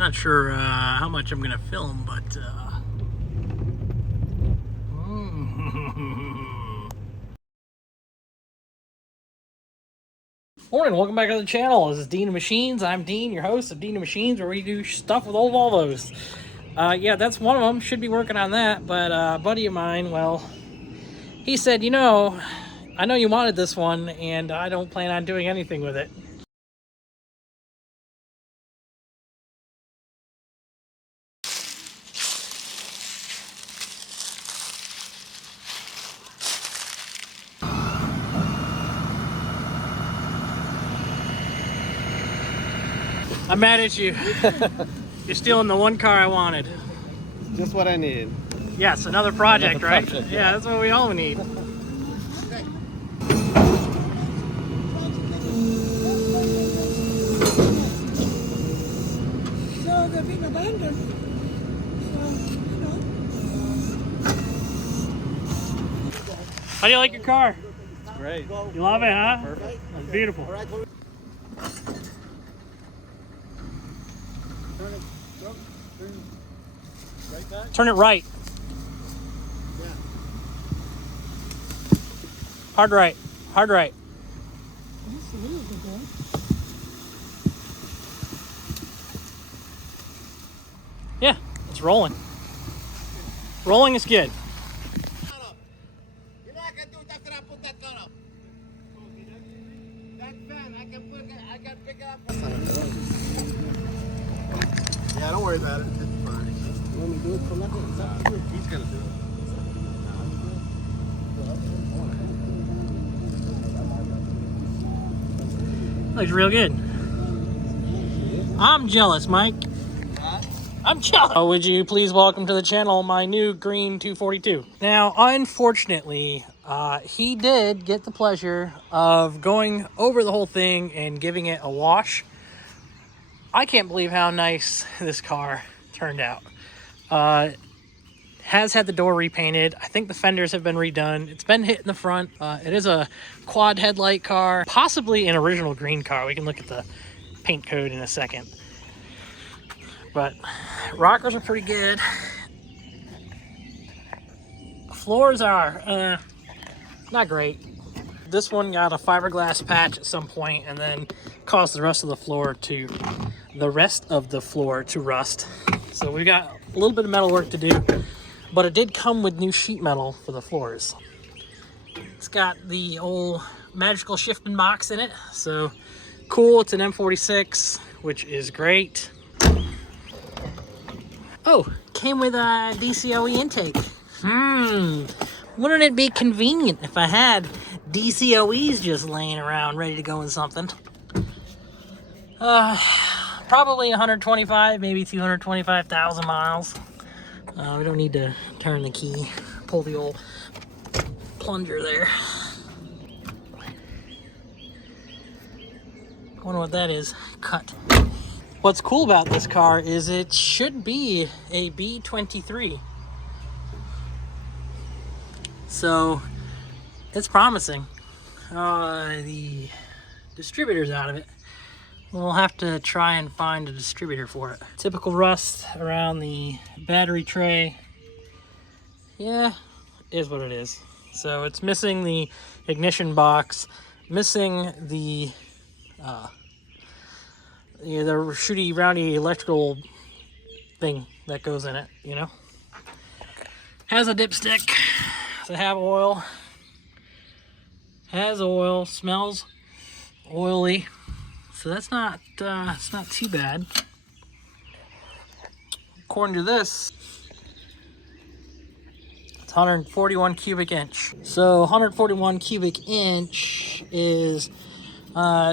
Not sure how much I'm gonna film, but Morning, welcome back to the channel. This is Dean of Machines. I'm Dean, your host of Dean of Machines, where we do stuff with old Volvos. Yeah, that's one of them. Should be working on that, but a buddy of mine, well, he said, you know, I know you wanted this one, and I don't plan on doing anything with it. I'm mad at you. You're stealing the one car I wanted. Just what I need. Yes, another project, right? Project, Yeah, that's what we all need. So they've been abandoned. So, you know. How do you like your car? It's great. You love it, huh? Perfect. It's beautiful. Turn it right. Yeah. Hard right. Hard right. That's a little bit good. Yeah, it's rolling. Rolling is good. You know I can do it after I put that gun up. That fan, I can pick it up. Yeah, don't worry about it. It's fine. You want me to do it from that? Is that good? He's gonna do it. Looks real good. I'm jealous, Mike. I'm jealous. Oh, would you please welcome to the channel my new green 242. Now, unfortunately, he did get the pleasure of going over the whole thing and giving it a wash. I can't believe how nice this car turned out. Has had the door repainted. I think the fenders have been redone. It's been hit in the front. It is a quad headlight car, possibly an original green car. We can look at the paint code in a second. But rockers are pretty good. Floors are not great. This one got a fiberglass patch at some point and then caused the rest of the floor to rust. So we got a little bit of metal work to do, but it did come with new sheet metal for the floors. It's got the old magical shifting box in it, so cool. It's an M46, which is great. Oh, came with a DCOE intake. Wouldn't it be convenient if I had DCOEs just laying around ready to go in something? Probably 125, maybe 225,000 miles. We don't need to turn the key, pull the old plunger there. I wonder what that is. Cut. What's cool about this car is it should be a B23. So it's promising. The distributor's out of it. We'll have to try and find a distributor for it. Typical rust around the battery tray. Yeah, is what it is. So it's missing the ignition box, missing the shooty roundy electrical thing that goes in it, you know. Has a dipstick, so have oil. Has oil, smells oily. So that's not, it's not too bad. According to this, it's 141 cubic inch. So 141 cubic inch is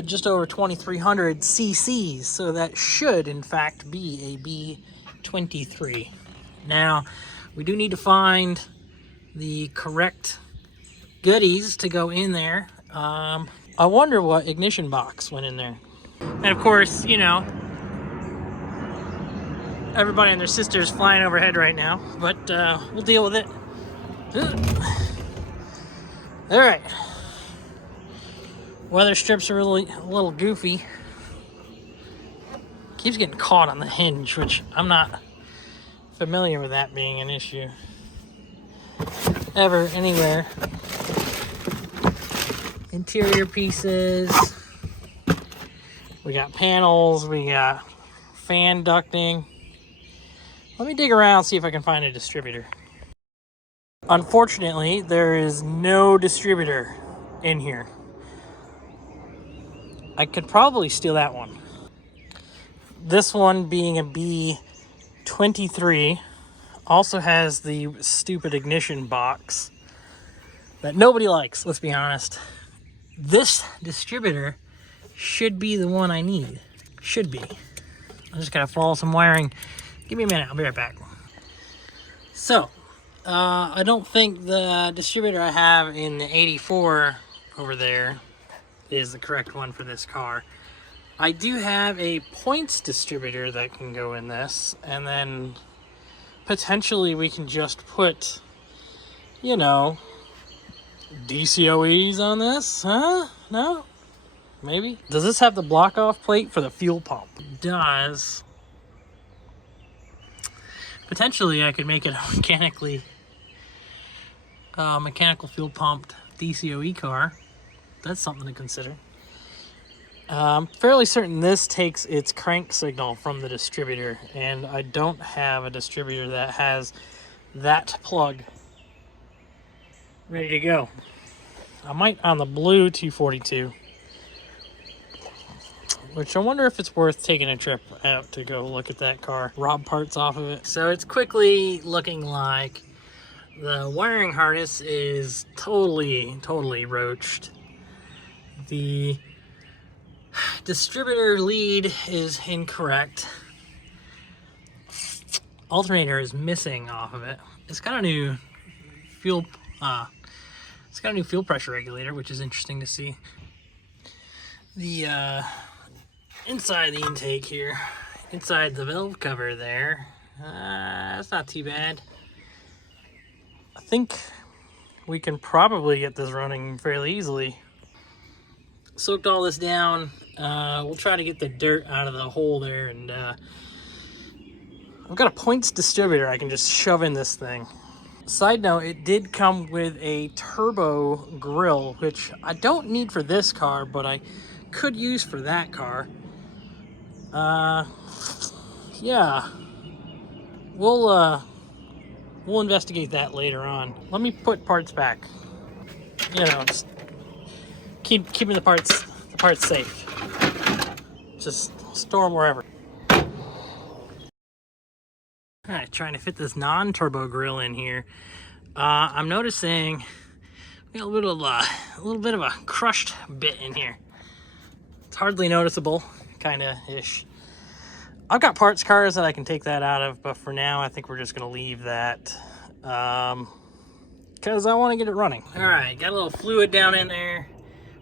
just over 2,300 cc's. So that should, in fact, be a B23. Now, we do need to find the correct goodies to go in there. I wonder what ignition box went in there. And of course, you know, everybody and their sisters flying overhead right now, but we'll deal with it. All right. Weather strips are really a little goofy. keeps getting caught on the hinge, which I'm not familiar with that being an issue ever, anywhere. Interior pieces. We got panels, we got fan ducting. Let me dig around, see if I can find a distributor. Unfortunately, there is no distributor in here. I could probably steal that one. This one, being a B23, also has the stupid ignition box that nobody likes, let's be honest. This distributor should be the one I need. Should be. I'm just gonna follow some wiring. Give me a minute, I'll be right back. So, I don't think the distributor I have in the 84 over there is the correct one for this car. I do have a points distributor that can go in this, and then potentially we can just put, you know, DCOEs on this, huh? No? Maybe? Does this have the block off plate for the fuel pump? It does. Potentially I could make it a mechanical fuel pumped DCOE car. That's something to consider. I'm fairly certain this takes its crank signal from the distributor, and I don't have a distributor that has that plug ready to go. I might on the blue 242, which I wonder if it's worth taking a trip out to go look at that car, rob parts off of it. So it's quickly looking like the wiring harness is totally roached. The distributor lead is incorrect. Alternator is missing off of it. It's got a new fuel pressure regulator, which is interesting to see. The inside the intake here, inside the valve cover there, that's not too bad. I think we can probably get this running fairly easily. Soaked all this down. We'll try to get the dirt out of the hole there, and I've got a points distributor I can just shove in this thing. Side note, it did come with a turbo grill, which I don't need for this car, but I could use for that car. Yeah, we'll investigate that later on. Let me put parts back. You know, just keeping the parts safe. Just store them wherever. All right, trying to fit this non-turbo grill in here. I'm noticing we got a little bit of a crushed bit in here. It's hardly noticeable, kinda ish. I've got parts cars that I can take that out of, but for now I think we're just gonna leave that because I want to get it running. All right, got a little fluid down in there.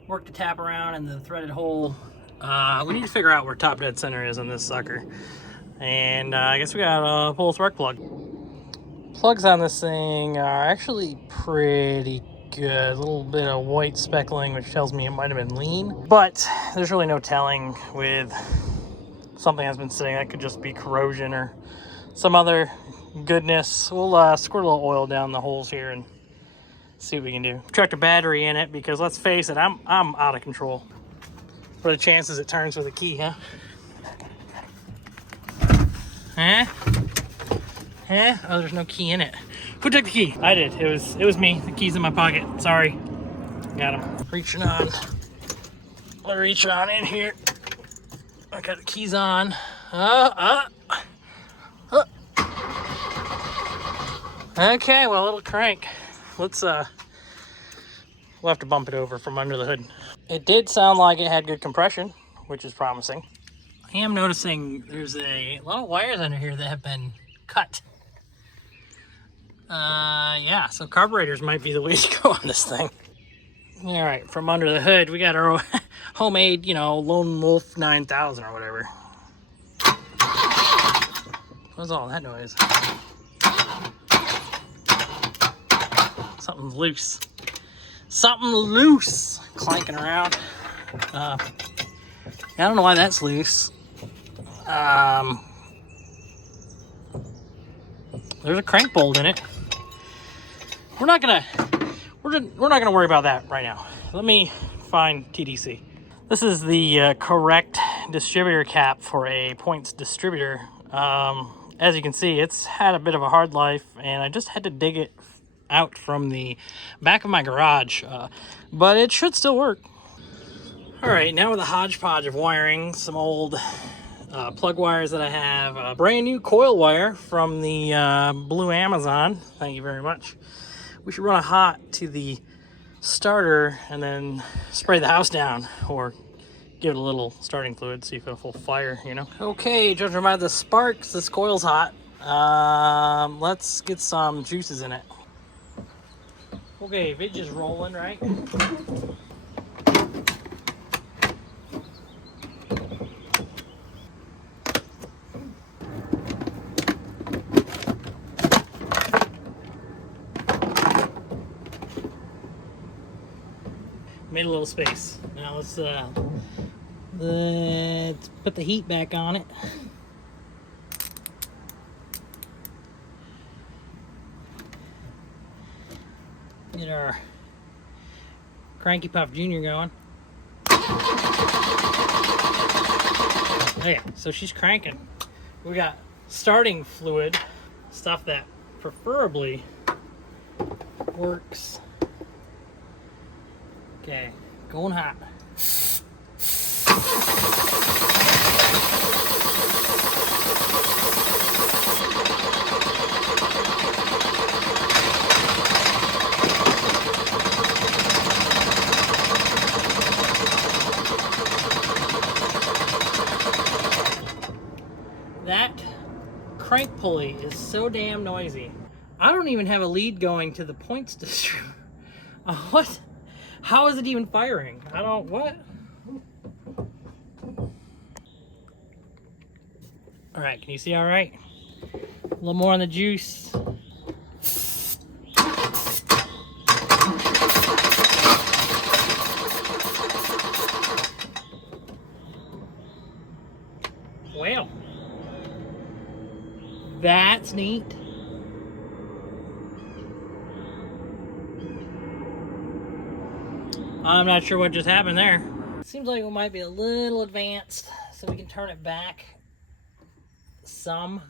Work the tap around in the threaded hole. We need to figure out where top dead center is on this sucker. And I guess we gotta pull a spark plug. Plugs on this thing are actually pretty good. A little bit of white speckling, which tells me it might have been lean. But there's really no telling with something that's been sitting. That could just be corrosion or some other goodness. We'll squirt a little oil down the holes here and see what we can do. Chucked a battery in it because, let's face it, I'm out of control. What are the chances it turns with a key, huh? Huh? Huh? Oh, there's no key in it. Who took the key? I did. It was me. The key's in my pocket. Sorry. Got him. Reaching on. I'll reach on in here. I got the keys on. Okay, well, it'll crank. Let's we'll have to bump it over from under the hood. It did sound like it had good compression, which is promising. I am noticing there's a lot of wires under here that have been cut. Yeah, so carburetors might be the way to go on this thing. All right, from under the hood, we got our homemade, Lone Wolf 9000 or whatever. What's all that noise? Something's loose. Something loose clanking around. I don't know why that's loose. There's a crank bolt in it. We're not gonna worry about that right now. Let me find TDC. This is the correct distributor cap for a points distributor. As you can see, it's had a bit of a hard life, and I just had to dig it out from the back of my garage, but it should still work. All right, now with a hodgepodge of wiring, some old plug wires that I have, a brand new coil wire from the Blue Amazon. Thank you very much. We should run a hot to the starter and then spray the house down, or give it a little starting fluid, see if it'll fire, you know. Okay, judging by the sparks, this coil's hot. Let's get some juices in it. Okay, vidge is rolling, right? Made a little space. Now let's put the heat back on it. Get our Cranky Puff Jr. going. Okay, so she's cranking. We got starting fluid, stuff that preferably works. Okay, going hot. That crank pulley is so damn noisy. I don't even have a lead going to the points distributor. What? How is it even firing? I don't, what? All right, can you see all right? A little more on the juice. Well, that's neat. I'm not sure what just happened there. Seems like it might be a little advanced, so we can turn it back some.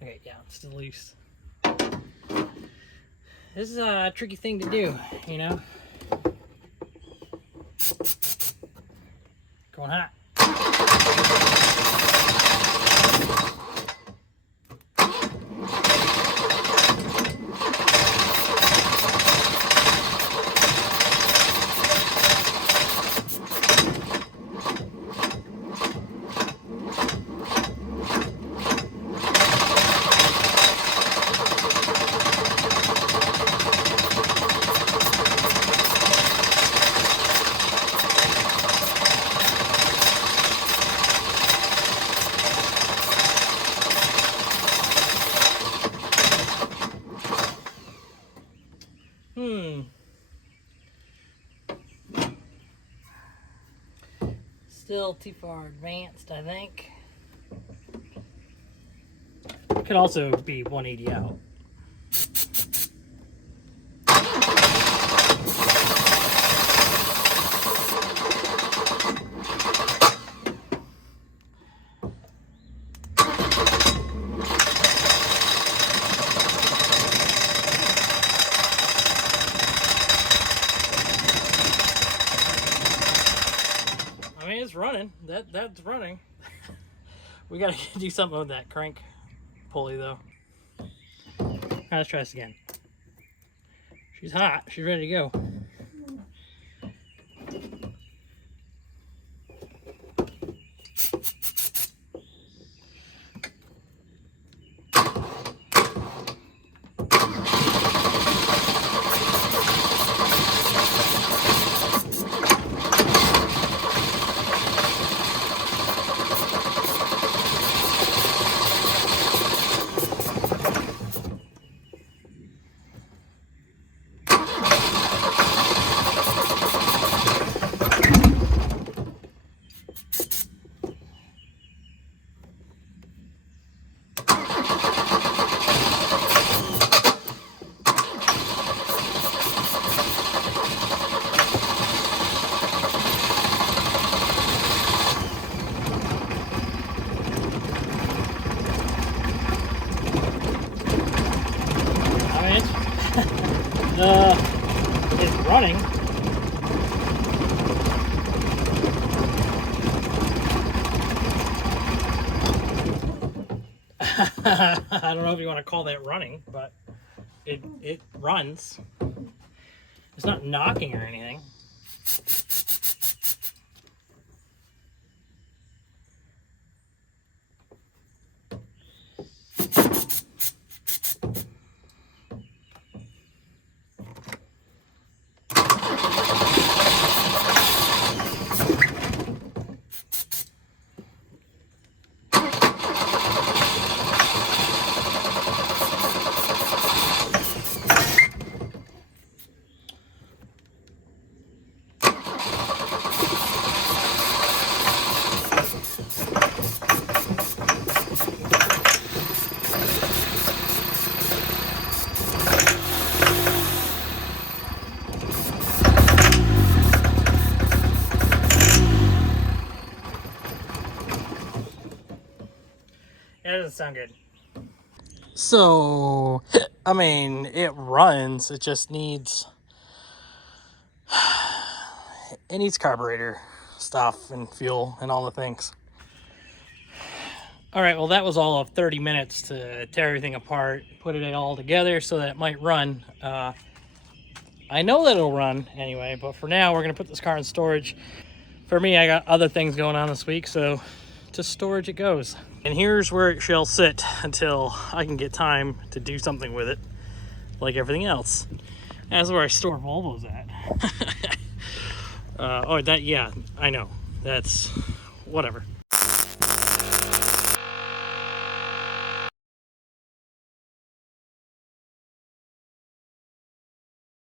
Okay, yeah, it's still loose. This is a tricky thing to do, you know. Going hot. Still too far advanced, I think. Could also be 180 out. It's running. That's running. We gotta do something with that crank pulley though. Alright, let's try this again. She's hot. She's ready to go. running. I don't know if you want to call that running, but it runs. It's not knocking or anything. That doesn't sound good. So, I mean, it runs. It just needs... It needs carburetor stuff and fuel and all the things. All right, well, that was all of 30 minutes to tear everything apart, put it all together so that it might run. I know that it'll run anyway, but for now, we're going to put this car in storage. For me, I got other things going on this week, so to storage it goes. And here's where it shall sit until I can get time to do something with it, like everything else. That's where I store Volvos at. Yeah, I know. That's whatever.